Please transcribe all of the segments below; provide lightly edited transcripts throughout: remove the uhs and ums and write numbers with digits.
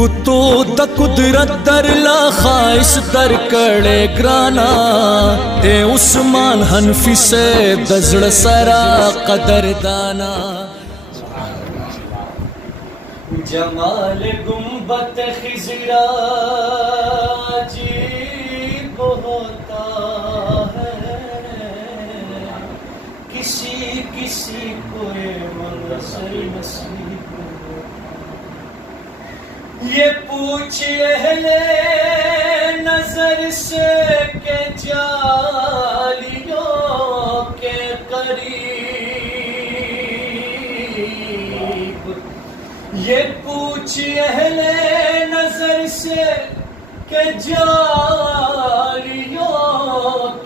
گتو د قدرت در لا خواہش در کڑے گرانا اے عثمان حنفی سے دزڑ سرا قدر دانا جمال گنبد خضرا عجیب ہوتا ہے کسی کسی کو یہ منظر نصیب ہوتا یہ پوچھ اہل نظر سے کہ جالیوں کے قریب یہ پوچھ اہل نظر سے کہ جالیوں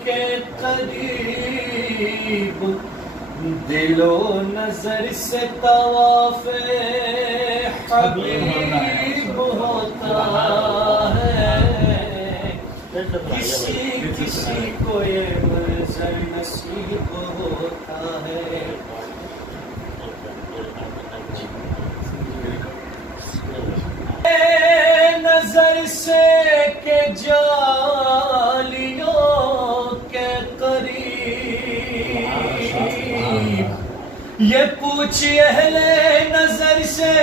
کے قریب دل و نظر سے طواف حبیب ہوتا ہے کسی کسی کو یہ منظر نصیب ہوتا ہے نظر سے کہ جالیوں کے قریب یہ پوچھ اہل نظر سے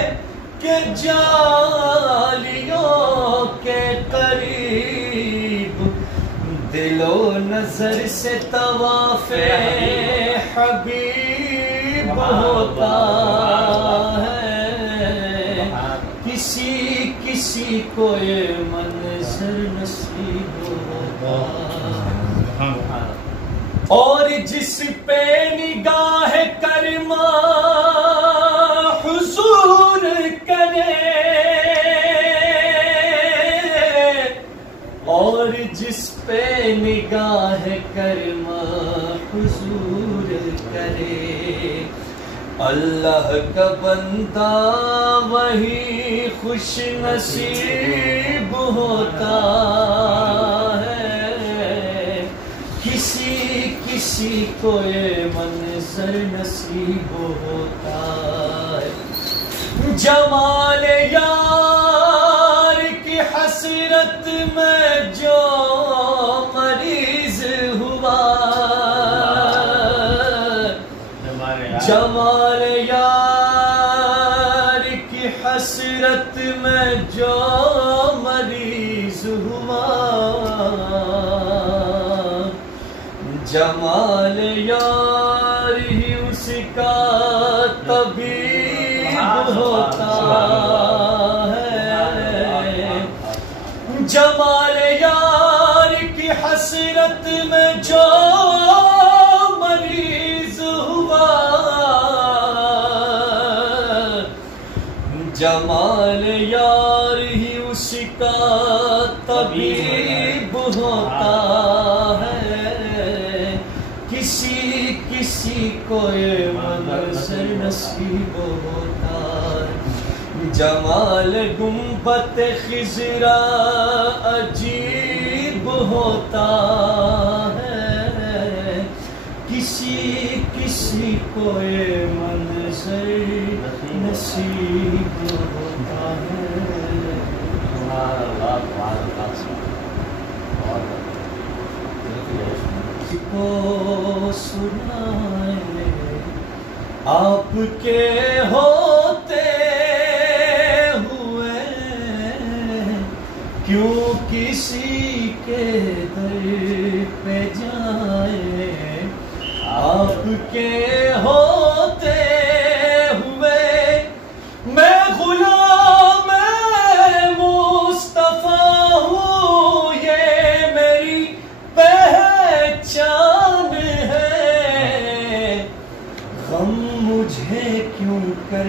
کہ جالیوں کے قریب دل و نظر سے طواف حبیب ہوتا ہے کسی کسی کو یہ منظر نصیب ہوتا اور جس پہ نگاہ کرما حضور کرے اور جس پہ نگاہ کرما حضور کرے اللہ کا بندہ وہی خوش نصیب ہوتا ہے کسی کسی کو یہ منظر نصیب ہوتا ہے جمال یار کی حسرت میں جو مریض ہوا جمال یار کی حسرت میں جو مریض ہوا جمال یار ہی اس کا طبیب ہوتا ہے جمال یار کی حسرت میں جو مریض ہوا جمال یار ہی اس کا طبیب ہوتا ہے کسی کسی کو یہ منظر نصیب ہوتا ہے جمال گنبد خضرا عجیب ہوتا ہے کسی کسی کو یہ منظر نصیب ہوتا ہے کو سنائے آپ کے ہوتے ہوئے کیوں کسی کے در پہ جائے آپ کے ہوتے ہوئے میں غلام مصطفیٰ ہوں یہ میری پہچان ہے غم مجھے کیوں کر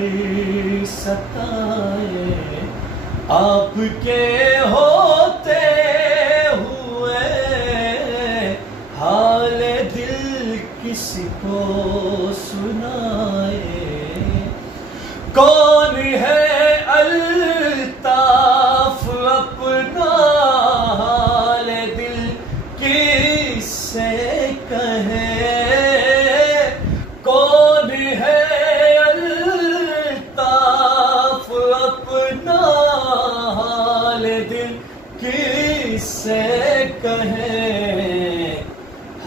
ستائے آپ کے ہوتے ہوئے حال دل کس کو سنائے کون ہے الطاف اپنا حال دل کس سے کہے کون ہے الطاف اپنا سے کہیں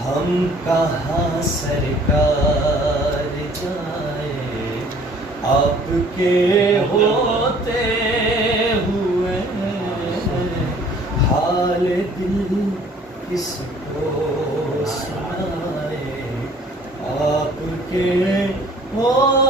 ہم کہاں سرکار جائیں، آپ کے ہوتے ہوئے حال دل کس کو سنائے، آپ کے ہوتے